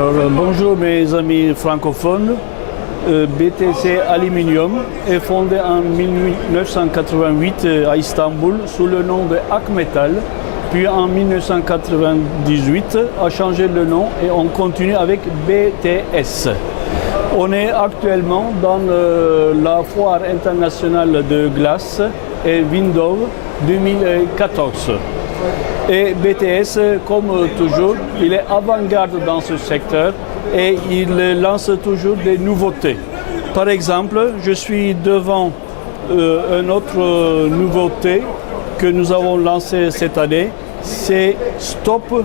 Bonjour mes amis francophones. BTC Aluminium est fondé en 1988 à Istanbul sous le nom de Akmetal. Puis en 1998 a changé le nom et on continue avec BTS. On est actuellement dans la foire internationale de glace et Windows 2014. Et BTS, comme toujours, il est avant-garde dans ce secteur et il lance toujours des nouveautés. Par exemple, je suis devant une autre nouveauté que nous avons lancée cette année, c'est Stop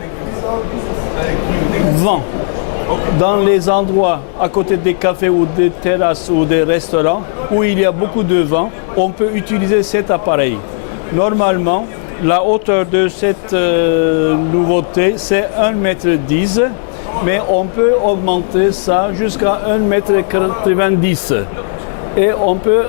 Vent. Dans les endroits à côté des cafés ou des terrasses ou des restaurants où il y a beaucoup de vent, on peut utiliser cet appareil. Normalement, la hauteur de cette nouveauté, c'est 1,10 m, mais on peut augmenter ça jusqu'à 1,90 m. Et on peut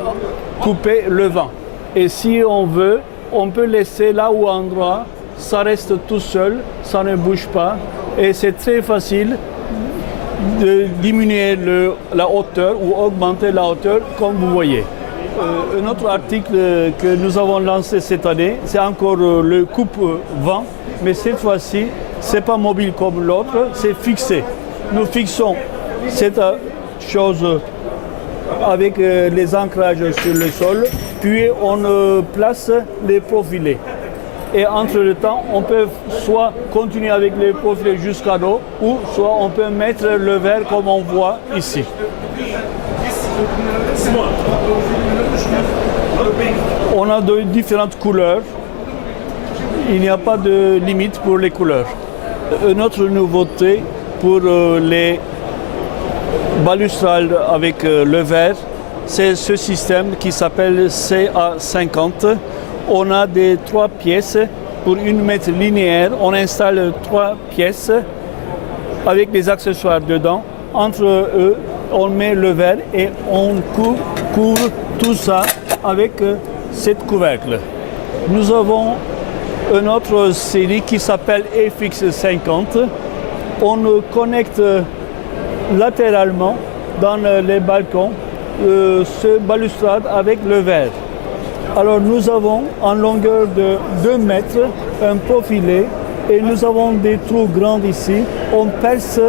couper le vent. Et si on veut, on peut laisser là où endroit, ça reste tout seul, ça ne bouge pas. Et c'est très facile de diminuer la hauteur ou augmenter la hauteur comme vous voyez. Un autre article que nous avons lancé cette année, c'est encore le coupe-vent, mais cette fois-ci, ce n'est pas mobile comme l'autre, c'est fixé. Nous fixons cette chose avec les ancrages sur le sol, puis on place les profilés. Et entre le temps, on peut soit continuer avec les profilés jusqu'à l'eau, ou soit on peut mettre le verre comme on voit ici. On a de différentes couleurs. Il n'y a pas de limite pour les couleurs. Une autre nouveauté pour les balustrades avec le verre, c'est ce système qui s'appelle CA50. On a des 3 pièces pour 1 mètre linéaire. On installe 3 pièces avec des accessoires dedans. Entre eux, on met le verre et on couvre tout ça avec cette couvercle. Nous avons une autre série qui s'appelle FX50. On connecte latéralement dans les balcons ce balustrade avec le verre. Alors nous avons en longueur de 2 mètres un profilet et nous avons des trous grands ici. On perce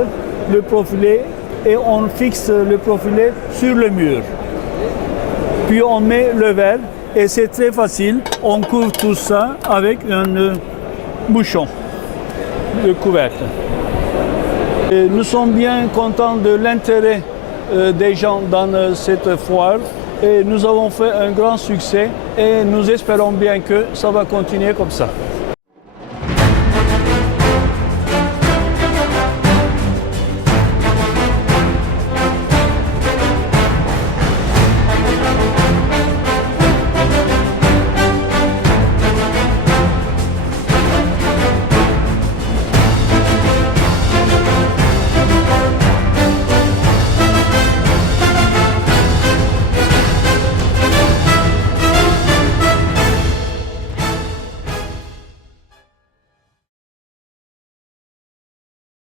le profilet et on fixe le profilet sur le mur. Puis on met le verre et c'est très facile. On couvre tout ça avec un bouchon de couvercle. Et nous sommes bien contents de l'intérêt des gens dans cette foire. Et nous avons fait un grand succès et nous espérons bien que ça va continuer comme ça.